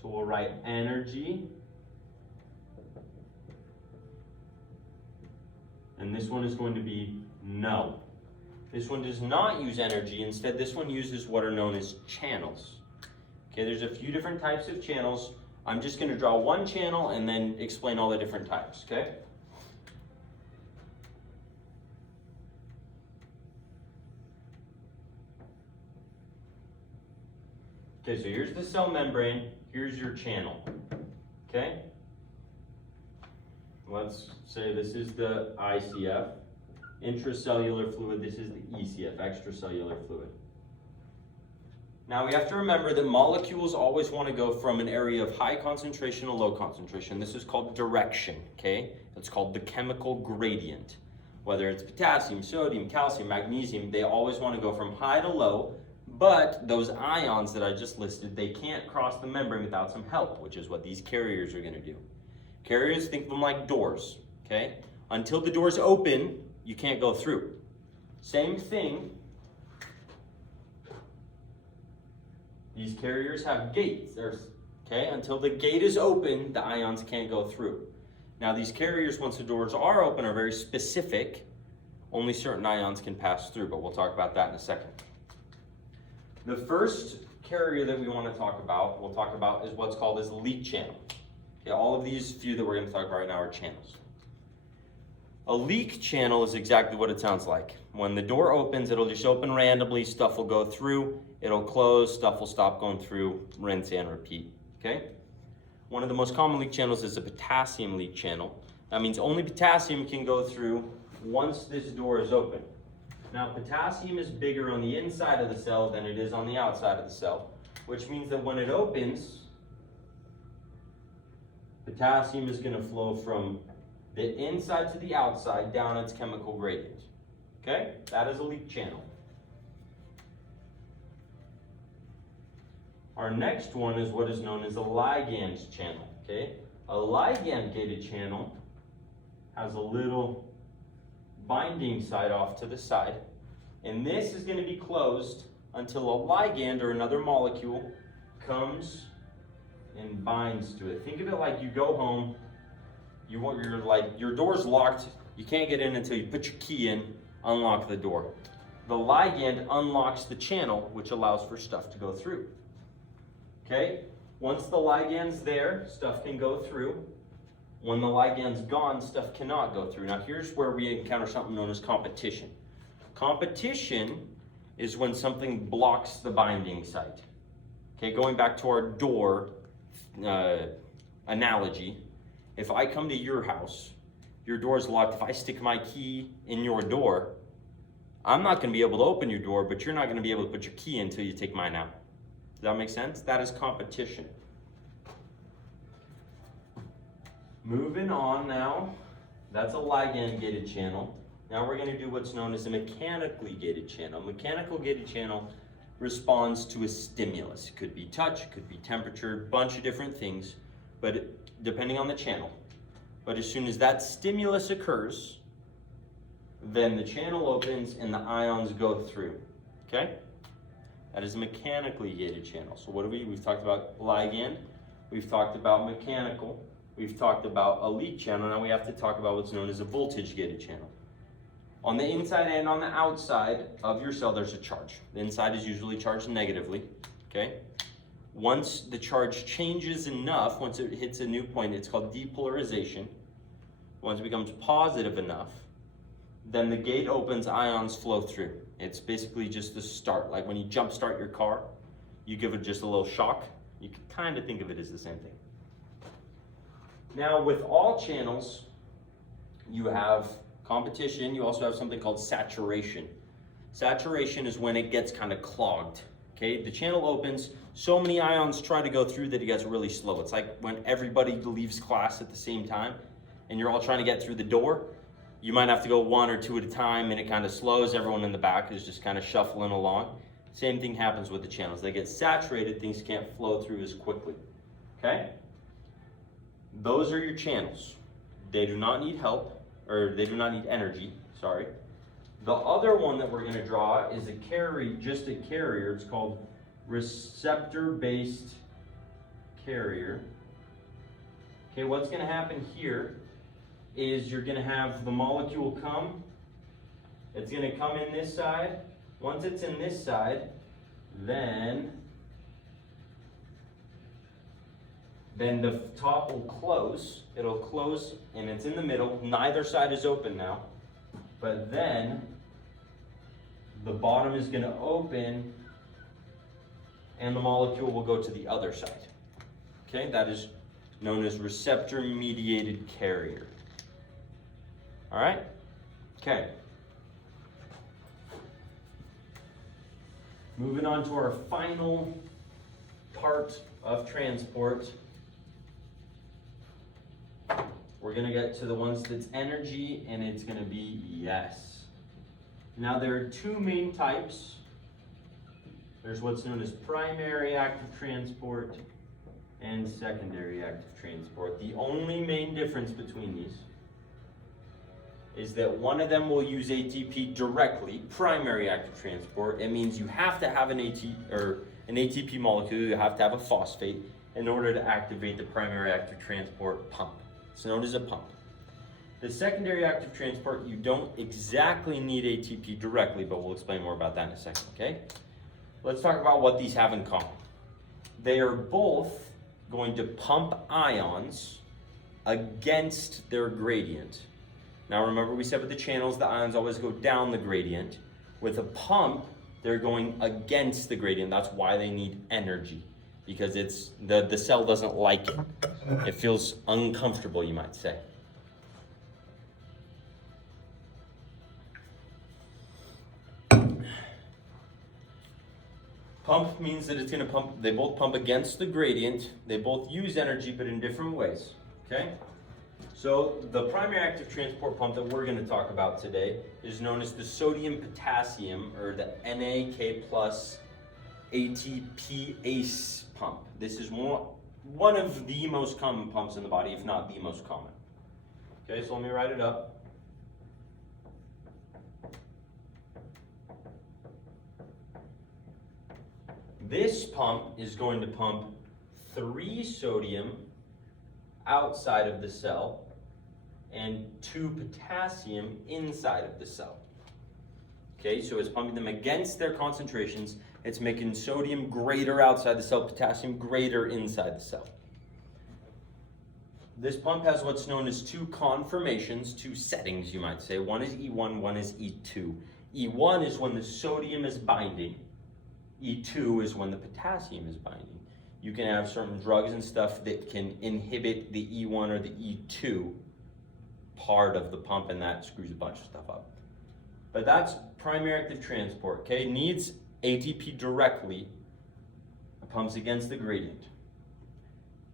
So we'll write energy. And this one is going to be no. This one does not use energy. Instead, this one uses what are known as channels. Okay, there's a few different types of channels. I'm just going to draw one channel and then explain all the different types, okay? Okay, so here's the cell membrane, here's your channel, okay? Let's say this is the ICF, intracellular fluid, this is the ECF, extracellular fluid. Now we have to remember that molecules always want to go from an area of high concentration to low concentration. This is called direction, okay? It's called the chemical gradient. Whether it's potassium, sodium, calcium, magnesium, they always want to go from high to low. But those ions that I just listed, they can't cross the membrane without some help, which is what these carriers are going to do. Carriers, think of them like doors, okay? Until the doors open, you can't go through. Same thing, these carriers have gates, okay? Until the gate is open, the ions can't go through. Now these carriers, once the doors are open, are very specific. Only certain ions can pass through, but we'll talk about that in a second. The first carrier that we want to talk about, is what's called as leak channel. Okay, all of these few that we're going to talk about right now are channels. A leak channel is exactly what it sounds like. When the door opens, it'll just open randomly, stuff will go through, it'll close, stuff will stop going through, rinse and repeat, okay? One of the most common leak channels is a potassium leak channel. That means only potassium can go through once this door is open. Now, potassium is bigger on the inside of the cell than it is on the outside of the cell, which means that when it opens, potassium is going to flow from the inside to the outside down its chemical gradient. Okay? That is a leak channel. Our next one is what is known as a ligand channel. Okay? A ligand-gated channel has a little binding site off to the side, and this is going to be closed until a ligand or another molecule comes and binds to it. Think of it like you go home, your door's locked, you can't get in until you put your key in, unlock the door. The ligand unlocks the channel, which allows for stuff to go through. Okay? Once the ligand's there, stuff can go through. When the ligand's gone, stuff cannot go through. Now here's where we encounter something known as competition. Competition is when something blocks the binding site. Okay, going back to our door analogy, if I come to your house, your door's locked, if I stick my key in your door, I'm not going to be able to open your door, but you're not going to be able to put your key in until you take mine out. Does that make sense? That is competition. Moving on now, that's a ligand-gated channel. Now we're going to do what's known as a mechanically gated channel. A mechanical gated channel responds to a stimulus. It could be touch, it could be temperature, a bunch of different things, but depending on the channel. But as soon as that stimulus occurs, then the channel opens and the ions go through, okay? That is a mechanically gated channel. So what we've talked about ligand, we've talked about mechanical, we've talked about a leak channel. Now we have to talk about what's known as a voltage gated channel. On the inside and on the outside of your cell, there's a charge. The inside is usually charged negatively, okay? Once the charge changes enough, once it hits a new point, it's called depolarization. Once it becomes positive enough, then the gate opens, ions flow through. It's basically just the start. Like when you jump start your car, you give it just a little shock. You can kind of think of it as the same thing. Now with all channels, you have competition. You also have something called saturation. Saturation is when it gets kind of clogged. Okay, the channel opens, so many ions try to go through that it gets really slow. It's like when everybody leaves class at the same time and you're all trying to get through the door. You might have to go one or two at a time and it kind of slows. Everyone in the back is just kind of shuffling along. Same thing happens with the channels. They get saturated, things can't flow through as quickly. Okay? Those are your channels. They do not need help, or they do not need energy, sorry. The other one that we're going to draw is just a carrier. It's called receptor-based carrier. Okay, what's going to happen here is you're going to have the molecule come. It's going to come in this side. Once it's in this side, then the top will close. It'll close and it's in the middle. Neither side is open now. But then the bottom is going to open and the molecule will go to the other side. Okay, that is known as receptor-mediated carrier. All right? Okay. Moving on to our final part of transport. We're going to get to the ones that's energy, and it's going to be yes. Now there are two main types. There's what's known as primary active transport and secondary active transport. The only main difference between these is that one of them will use ATP directly, primary active transport. It means you have to have an ATP molecule, you have to have a phosphate in order to activate the primary active transport pump. It's known as a pump. The secondary active transport, you don't exactly need ATP directly, but we'll explain more about that in a second, okay? Let's talk about what these have in common. They are both going to pump ions against their gradient. Now remember we said with the channels, the ions always go down the gradient. With a pump, they're going against the gradient. That's why they need energy, because it's the cell doesn't like it. It feels uncomfortable, you might say. Pump means that it's going to pump, they both pump against the gradient. They both use energy, but in different ways, okay? So the primary active transport pump that we're going to talk about today is known as the sodium-potassium, or the NAK plus ATPase pump. This is one of the most common pumps in the body, if not the most common. Okay, so let me write it up. This pump is going to pump 3 sodium outside of the cell and 2 potassium inside of the cell. Okay, so it's pumping them against their concentrations. It's making sodium greater outside the cell, potassium greater inside the cell. This pump has what's known as 2 conformations, 2 settings, you might say. One is E1, one is E2. E1 is when the sodium is binding. E2 is when the potassium is binding. You can have certain drugs and stuff that can inhibit the E1 or the E2 part of the pump, and that screws a bunch of stuff up. But that's primary active transport, okay? Needs ATP directly, pumps against the gradient.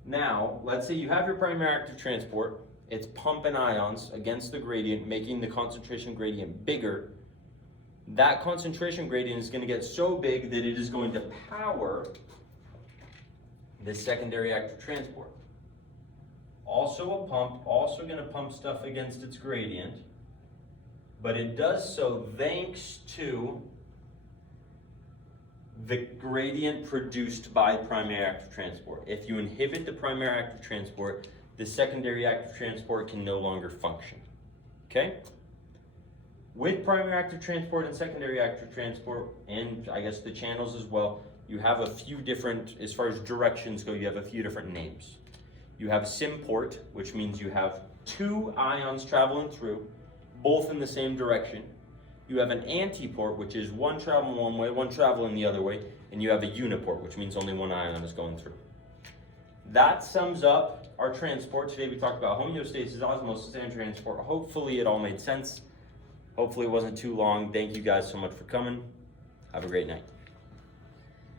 Now, let's say you have your primary active transport, it's pumping ions against the gradient, making the concentration gradient bigger. That concentration gradient is going to get so big that it is going to power the secondary active transport. Also a pump, also going to pump stuff against its gradient, but it does so thanks to the gradient produced by primary active transport. If you inhibit the primary active transport, the secondary active transport can no longer function. Okay? With primary active transport and secondary active transport, and I guess the channels as well, you have a few different, as far as directions go, you have a few different names. You have symport, which means you have 2 ions traveling through, both in the same direction. You have an antiport, which is one traveling one way, one traveling the other way, and you have a uniport, which means only one ion is going through. That sums up our transport. Today we talked about homeostasis, osmosis, and transport. Hopefully it all made sense. Hopefully it wasn't too long. Thank you guys so much for coming. Have a great night.